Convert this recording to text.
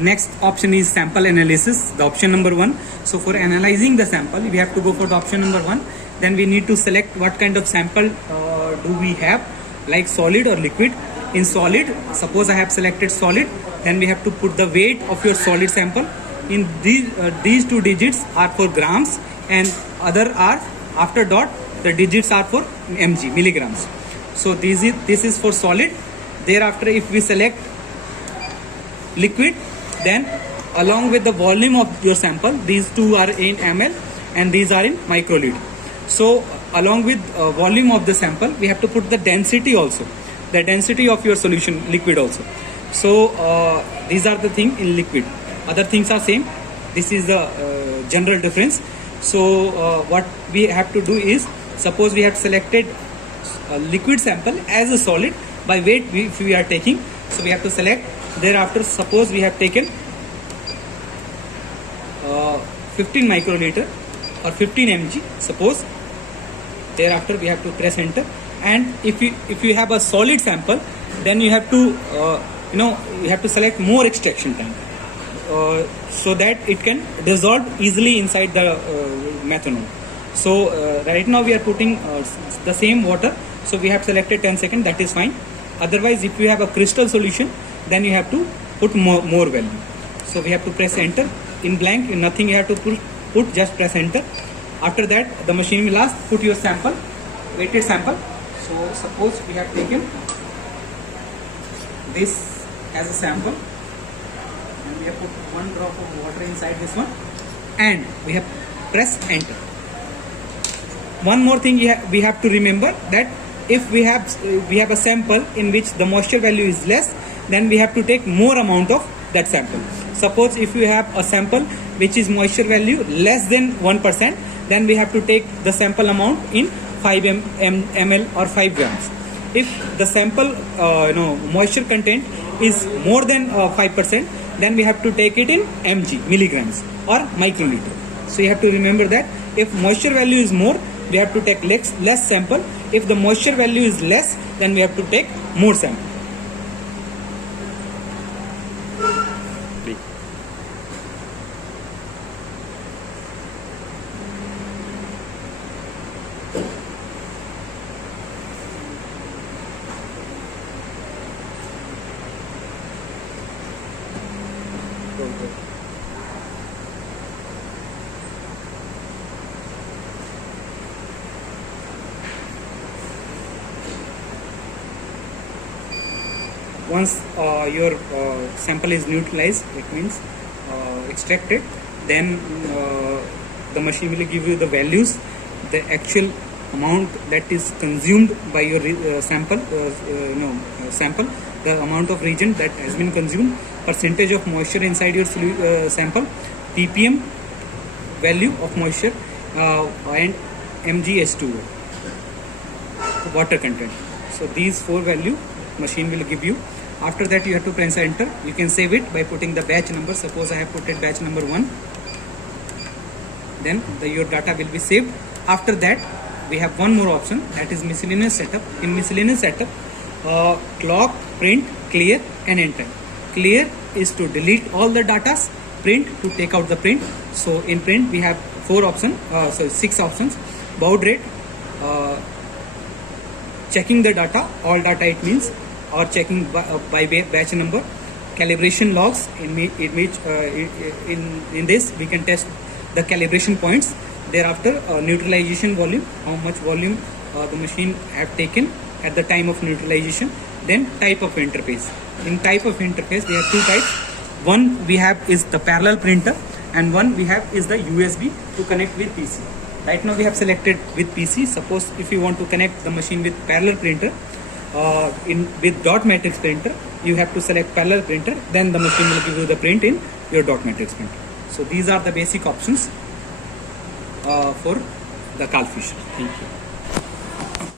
Next option is sample analysis, the option number 1. So for analyzing the sample, we have to go for the option number 1. Then we need to select what kind of sample do we have, like solid or liquid. In solid, suppose I have selected solid, then we have to put the weight of your solid sample. In these two digits are for grams, and other are after dot, the digits are for mg, milligrams. So this is for solid. Thereafter, if we select liquid, then along with the volume of your sample, these two are in ml and these are in microliter. So along with volume of the sample, we have to put the density also, the density of your solution, liquid also. So these are the thing in liquid. Other things are same. This is the general difference. So what we have to do is, suppose we have selected a liquid sample as a solid, by weight if we are taking, so we have to select. Thereafter, suppose we have taken 15 microliter or 15 mg, suppose. Thereafter, we have to press enter. And if you have a solid sample, then you have to you have to select more extraction time, so that it can dissolve easily inside the methanol. So right now we are putting the same water, so we have selected 10 seconds, that is fine. Otherwise, if you have a crystal solution, then you have to put more value. So we have to press enter. In blank, nothing you have to put, just press enter. After that, the machine will ask, put your sample, weighted sample. So suppose we have taken this as a sample, and we have put 1 drop of water inside this one, and we have pressed enter. One more thing we have to remember, that if we have a sample in which the moisture value is less, then we have to take more amount of that sample. Suppose if you have a sample which is moisture value less than 1%, then we have to take the sample amount in 5 ml or 5 grams. If the sample moisture content is more than 5%, then we have to take it in mg, milligrams, or microliter. So you have to remember that if moisture value is more, we have to take less sample. If the moisture value is less, then we have to take more sample. Once your sample is neutralized, it means extracted, then the machine will give you the values, the actual amount that is consumed by your sample, the amount of reagent that has been consumed, percentage of moisture inside your sample, ppm value of moisture, and mgS2O, water content. So these 4 value machine will give you. After that, you have to press enter. You can save it by putting the batch number. Suppose I have put it batch number 1. Then your data will be saved. After that, we have one more option, that is miscellaneous setup. In miscellaneous setup, clock, print, clear, and enter. Clear is to delete all the data. Print to take out the print. So in print we have 6 options. Baud rate, checking the data, all data it means, or checking by batch number. Calibration logs, in this we can test the calibration points. Thereafter, neutralization volume, how much volume the machine have taken at the time of neutralization. Then type of interface. In type of interface, we have 2 types. One we have is the parallel printer, and one we have is the USB to connect with PC. Right now we have selected with PC. Suppose if you want to connect the machine with parallel printer, with dot matrix printer, you have to select parallel printer, then the machine will give you the print in your dot matrix printer. So these are the basic options for the Carl Fisher. Thank you.